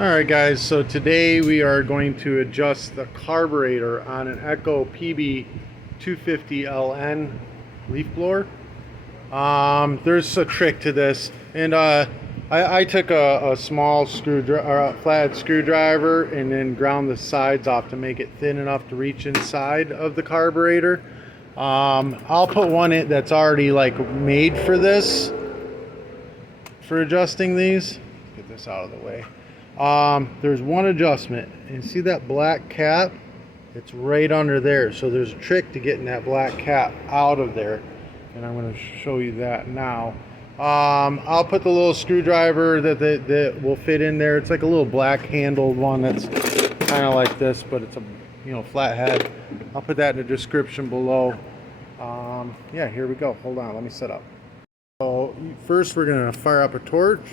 Alright guys, so today we are going to adjust the carburetor on an Echo pb-250ln leaf blower. There's a trick to this, and I took a small screwdriver, or a flathead screwdriver, and then ground the sides off to make it thin enough to reach inside of the carburetor. I'll put one in that's already like made for this, for adjusting these. Get this out of the way. There's one adjustment, and see that black cap? It's right under there, so there's a trick to getting that black cap out of there, and I'm going to show you that now. I'll put the little screwdriver that will fit in there. It's like a little black handled one that's kind of like this, but it's a flathead. I'll put that in the description below. Yeah, here we go. Hold on, let me set up. So first we're going to fire up a torch.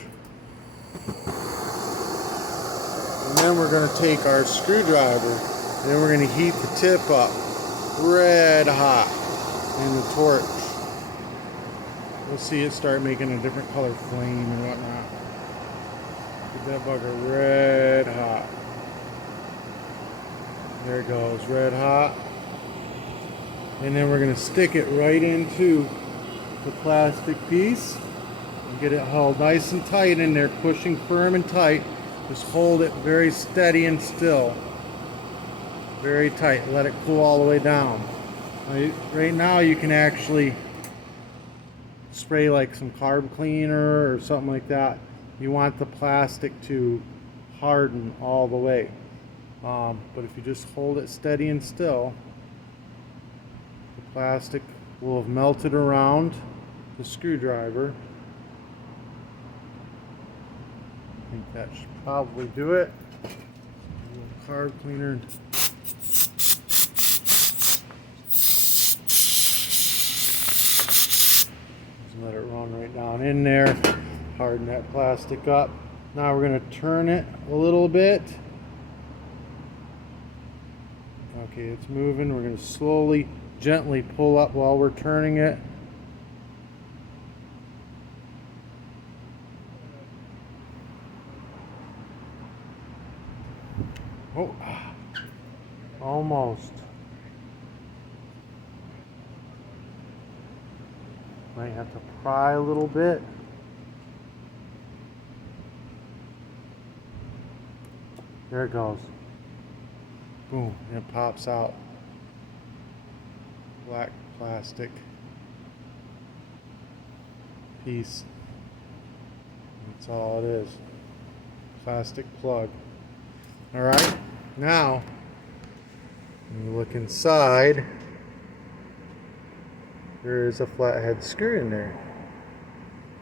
And then we're going to take our screwdriver, and then we're going to heat the tip up red hot in the torch. We'll see it start making a different color flame and whatnot. Get that bugger red hot. There it goes, red hot. And then we're going to stick it right into the plastic piece and get it held nice and tight in there, pushing firm and tight. Just hold it very steady and still. Very tight. Let it cool all the way down. Right now you can actually spray like some carb cleaner or something like that. You want the plastic to harden all the way. But if you just hold it steady and still, the plastic will have melted around the screwdriver. I think that should probably do it. A little carb cleaner. Just let it run right down in there. Harden that plastic up. Now we're going to turn it a little bit. Okay, it's moving. We're going to slowly, gently pull up while we're turning it. Oh, almost. Might have to pry a little bit. There it goes. Boom, and it pops out. Black plastic piece. That's all it is. Plastic plug. Alright, now when you look inside, there is a flathead screw in there.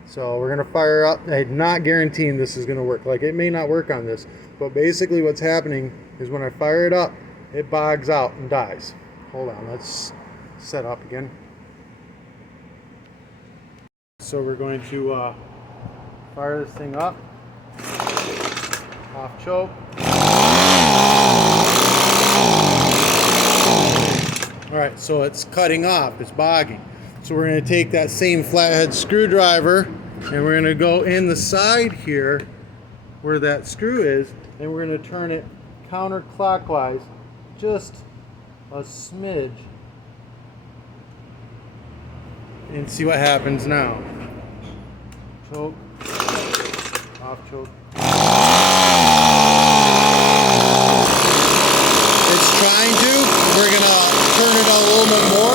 So we're going to fire up. I'm not guaranteeing this is going to work. Like, it may not work on this, but basically what's happening is when I fire it up, it bogs out and dies. Hold on, let's set up again. So we're going to fire this thing up. Off choke. Alright, so it's cutting off, it's bogging. So we're going to take that same flathead screwdriver and we're going to go in the side here where that screw is, and we're going to turn it counterclockwise just a smidge and see what happens now. Choke, off choke. It's trying to. We're going to turn it on a little bit more.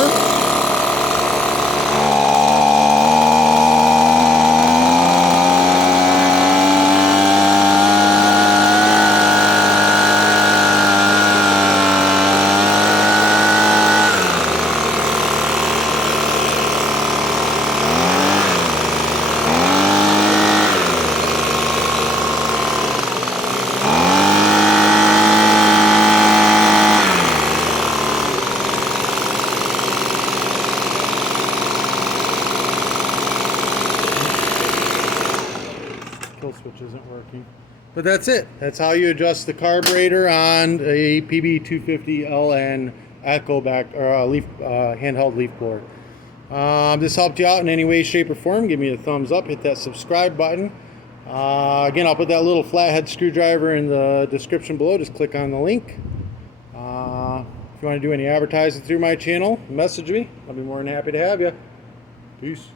Kill switch isn't working. But that's it. That's how you adjust the carburetor on a pb-250ln Echo handheld leaf blower. This helped you out in any way, shape, or form. Give me a thumbs up. Hit that subscribe button. Again, I'll put that little flathead screwdriver in the description below. Just click on the link. If you want to do any advertising through my channel, message me. I'll be more than happy to have you. Peace.